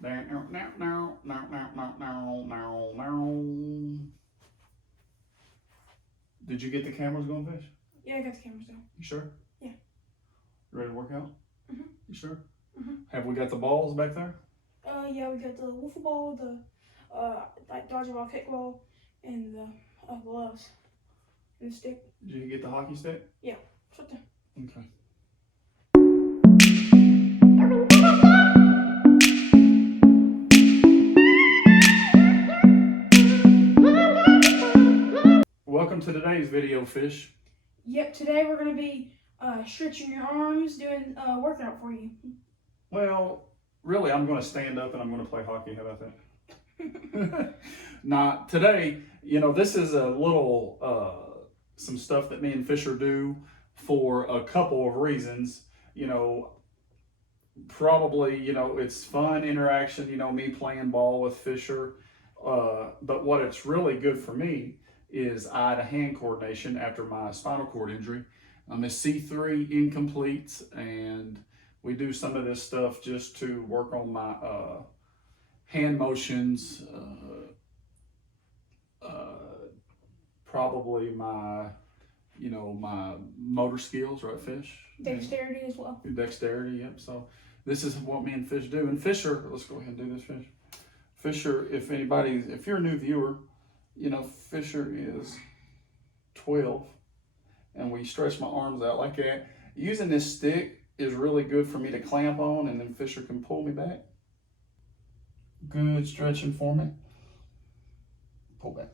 Did you get the cameras going, Fish? Yeah, I got the cameras down. You sure? Yeah. You ready to work out? Mhm. You sure? Mhm. Have we got the balls back there? Yeah, we got the wiffle ball, the like dodgeball, kickball, and the gloves and the stick. Did you get the hockey stick? Yeah, it's right there. Okay. Welcome to today's video, Fish. Yep, today we're going to be stretching your arms, doing a workout for you. Well, really, I'm going to stand up and I'm going to play hockey. How about that? Now, today, this is a little, some stuff that me and Fisher do for a couple of reasons. Probably, it's fun interaction, me playing ball with Fisher. But what it's really good for me is eye to hand coordination after my spinal cord injury. I'm a C3 incomplete, and we do some of this stuff just to work on my hand motions, probably my my motor skills, right, Fish? Dexterity as well. Dexterity, yep. So this is what me and Fish do. And Fisher, let's go ahead and do this, Fish. Fisher, if you're a new viewer, Fisher is 12, and we stretch my arms out like that. Using this stick is really good for me to clamp on, and then Fisher can pull me back. Good stretching for me. Pull back.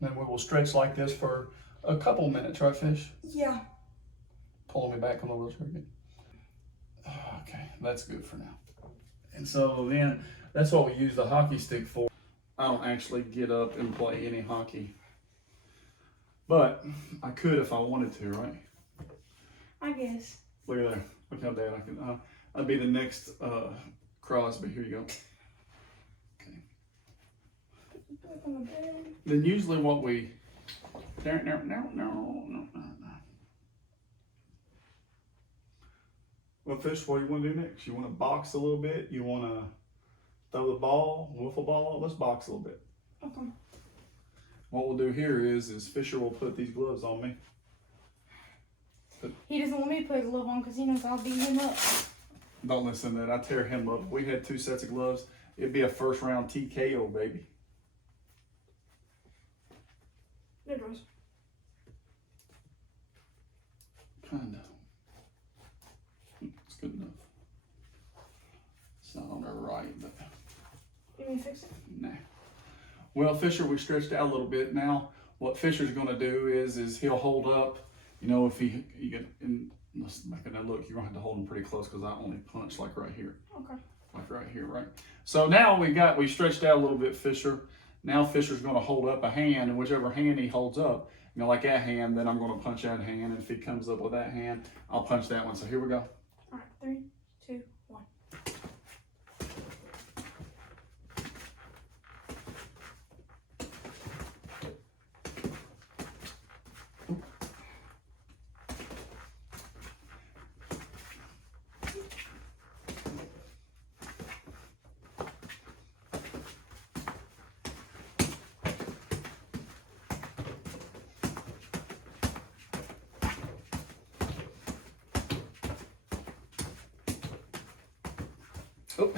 Then we will stretch like this for a couple minutes, right, Fish? Yeah. Pulling me back on the wheelchair again. Okay, that's good for now. And so then, that's what we use the hockey stick for. I don't actually get up and play any hockey, but I could if I wanted to, right? I guess. Look at there. Look how bad I can. I'd be the next Crosby. Here you go. Okay. Back on the bed. Then usually what we. No. Well, Fish, what do you want to do next? You want to box a little bit? You want to throw the ball, wiffle ball? Let's box a little bit. Okay. What we'll do here is Fisher will put these gloves on me. He doesn't want me to put a glove on because he knows I'll beat him up. Don't listen to that. I tear him up. We had 2 sets of gloves. It'd be a first round TKO, baby. There it goes. Kind of. It's good enough. It's not on there right, but. You want me to fix it? Nah. Well, Fisher, we stretched out a little bit. Now, what Fisher's going to do is he'll hold up. If you get in, let's make it look. You're going to have to hold him pretty close because I only punch like right here. Okay. Like right here, right? So now we stretched out a little bit, Fisher. Now Fisher's going to hold up a hand, and whichever hand he holds up, like that hand, then I'm going to punch that hand. And if he comes up with that hand, I'll punch that one. So here we go. All right, 3, 2, 1. Oh.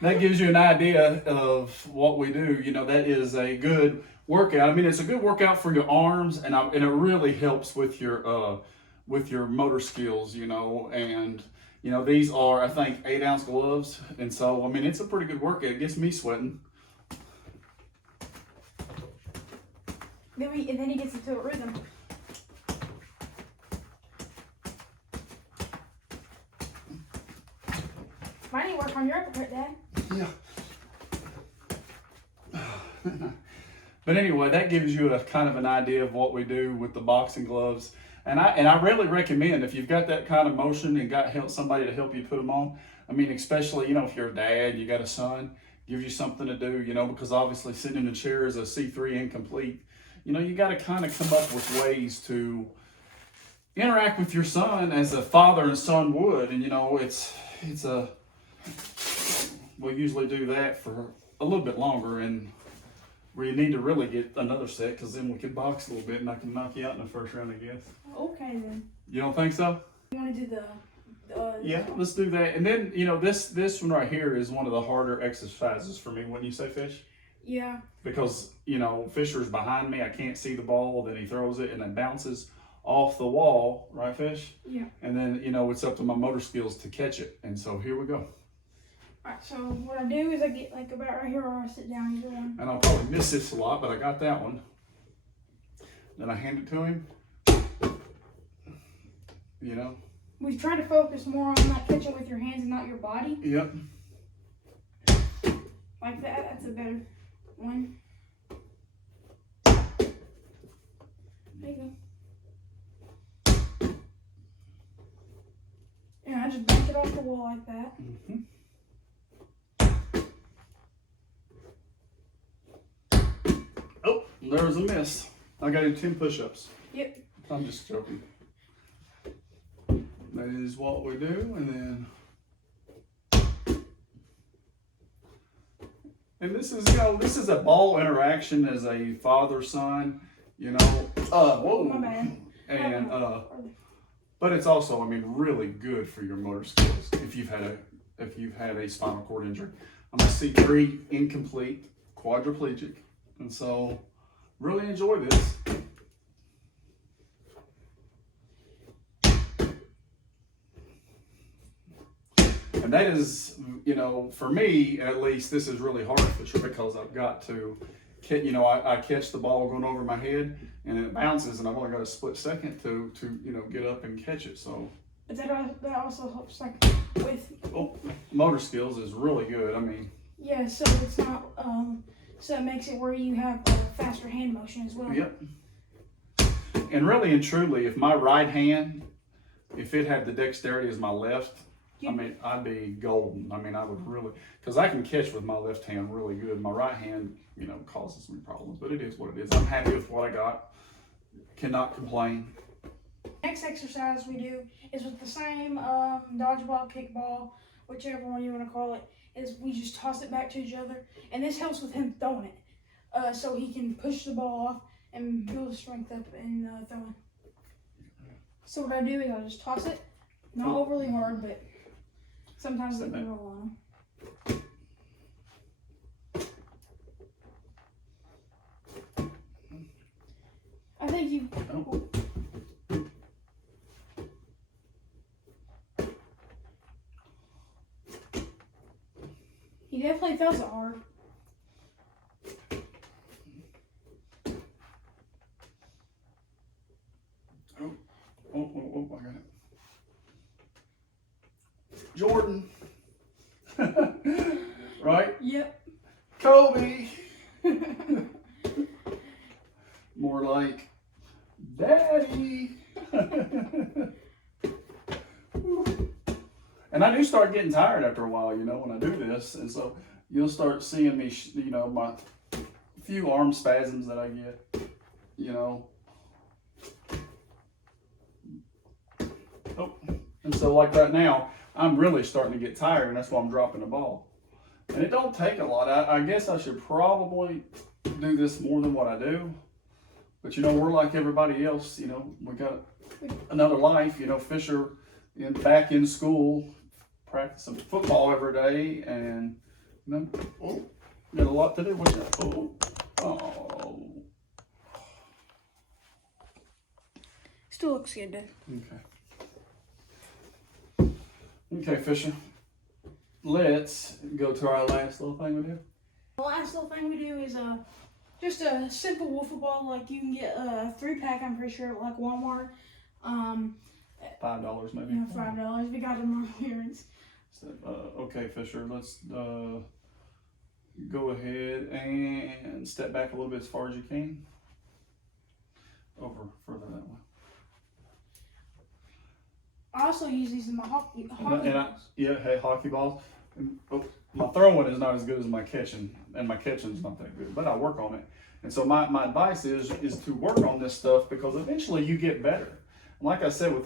That gives you an idea of what we do. That is a good workout. I mean, it's a good workout for your arms, and it really helps with your motor skills. And these are, I think, 8-ounce gloves, and so I mean, it's a pretty good workout. It gets me sweating. And then he gets into a rhythm. Might need to work on your uppercut, Dad. Yeah. But anyway, that gives you a kind of an idea of what we do with the boxing gloves. And I really recommend, if you've got that kind of motion and got somebody to help you put them on, I mean, especially, if you're a dad, you got a son, gives you something to do, because obviously sitting in a chair is a C3 incomplete. you know, you got to kind of come up with ways to interact with your son as a father and son would. And, you know, we usually do that for a little bit longer, and we need to really get another set, because then we can box a little bit and I can knock you out in the first round, I guess. Okay then. You don't think so? You want to do the Yeah, let's do that. And then, you know, this one right here is one of the harder exercises for me, wouldn't you say, Fish? Yeah. Because, you know, Fisher's behind me, I can't see the ball, then he throws it and it bounces off the wall, right, Fish? Yeah. And then, you know, it's up to my motor skills to catch it. And so here we go. Alright, so what I do is I get like about right here, or I sit down, either one. And I'll probably miss this a lot, but I got that one. Then I hand it to him. You know? We try to focus more on not catching with your hands and not your body. Yep. Like that, that's a better one. There you go. And I just bank it off the wall like that. Mm-hmm. Oh, there's a miss. I got to do 10 push-ups. Yep. I'm just joking. That is what we do, and this is, you know, this is a ball interaction as a father-son, you know. Whoa. My bad. And but it's also, I mean, really good for your motor skills if you've had a spinal cord injury. I'm a C3 incomplete quadriplegic, and so really enjoy this. And that is, you know, for me at least, this is really hard, Fisher, because I've got to, you know, I catch the ball going over my head and it bounces, and I've only got a split second to you know, get up and catch it. So. But that also helps, like, with. Motor skills is really good. I mean. Yeah, so it's not, so it makes it where you have a faster hand motion as well. Yep. And really and truly, if my right hand, if it had the dexterity as my left, I mean, I'd be golden. I mean, I would really, because I can catch with my left hand really good. My right hand, you know, causes me problems, but it is what it is. I'm happy with what I got. Cannot complain. Next exercise we do is with the same dodgeball, kickball, whichever one you want to call it, is we just toss it back to each other. And this helps with him throwing it. So he can push the ball off and build his strength up in throwing. So what I do is I just toss it. Not overly hard, but sometimes let me roll on him. I think you. Oh. He definitely throws it hard. Oh, I got it. Jordan. Right? Yep. Kobe. More like Daddy. And I do start getting tired after a while, you know, when I do this. And so you'll start seeing me, you know, my few arm spasms that I get, you know. Oh, and so like right now, I'm really starting to get tired, and that's why I'm dropping the ball. And it don't take a lot. I guess I should probably do this more than what I do. But, you know, we're like everybody else, you know, we got another life. You know, Fisher back in school, practicing football every day, and, you know, got a lot to do with that. Oh. Still looks good, though. Okay. Okay, Fisher. Let's go to our last little thing we do. The last little thing we do is just a simple wiffle ball. Like you can get a 3-pack, I'm pretty sure, at like Walmart. $5 maybe. Yeah, $5. We got them on clearance. Okay, Fisher. Let's go ahead and step back a little bit as far as you can. Over further that way. I also use these in my hockey balls. Hey, hockey balls. And, my throwing is not as good as my catching, and my catching's not that good, but I work on it. And so my advice is to work on this stuff, because eventually you get better. Like I said, with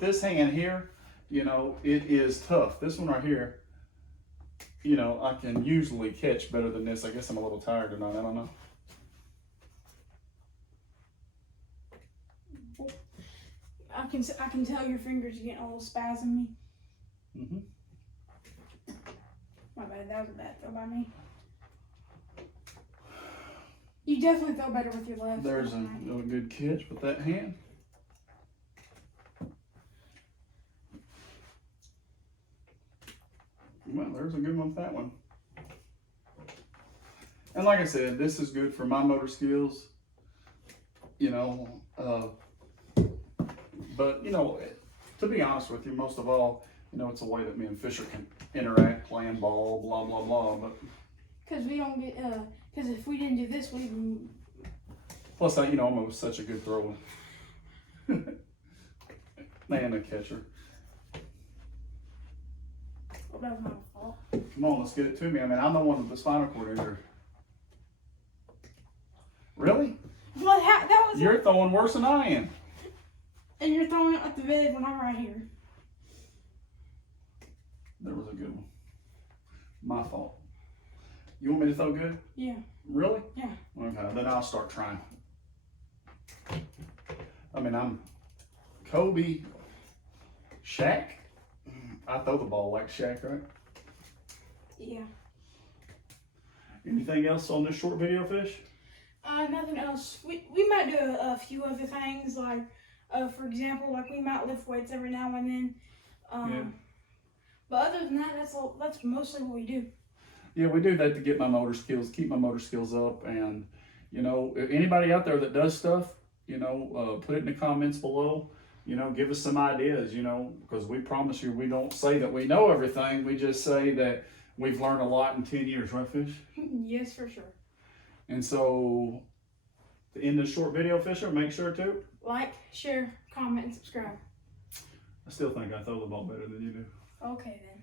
this hand here, you know, it is tough. This one right here, you know, I can usually catch better than this. I guess I'm a little tired tonight. I don't know. I can tell your fingers are getting a little spasmy. Mm-hmm. My bad. That was a bad throw by me. You definitely feel better with your left. There's a good catch with that hand. Well, there's a good one with that one. And like I said, this is good for my motor skills, you know, but, you know, to be honest with you, most of all, you know, it's a way that me and Fisher can interact, playing ball, blah, blah, blah. But because we don't get, because if we didn't do this, we wouldn't. Plus, you know, I'm such a good thrower. Man, a catcher. Well, that was my fault. Come on, let's get it to me. I mean, I'm the one with the spinal cord injury. Really? Well, that was. You're throwing worse than I am. And you're throwing it at the bed when I'm right here. There was a good one. My fault. You want me to throw good? Yeah. Really? Yeah. Okay, then I'll start trying. I mean, I'm Kobe, Shaq. I throw the ball like Shaq, right? Yeah. Anything else on this short video, Fish? Nothing else. We might do a few other things, like, for example, like we might lift weights every now and then. Yeah. But other than that, that's mostly what we do. Yeah, we do that to get my motor skills, keep my motor skills up. And, you know, if anybody out there that does stuff, you know, put it in the comments below. You know, give us some ideas, you know, because we promise you we don't say that we know everything. We just say that we've learned a lot in 10 years, right, Fish? Yes, for sure. And so, to end this short video, Fisher, make sure to like, share, comment, and subscribe. I still think I throw the ball better than you do. Okay, then.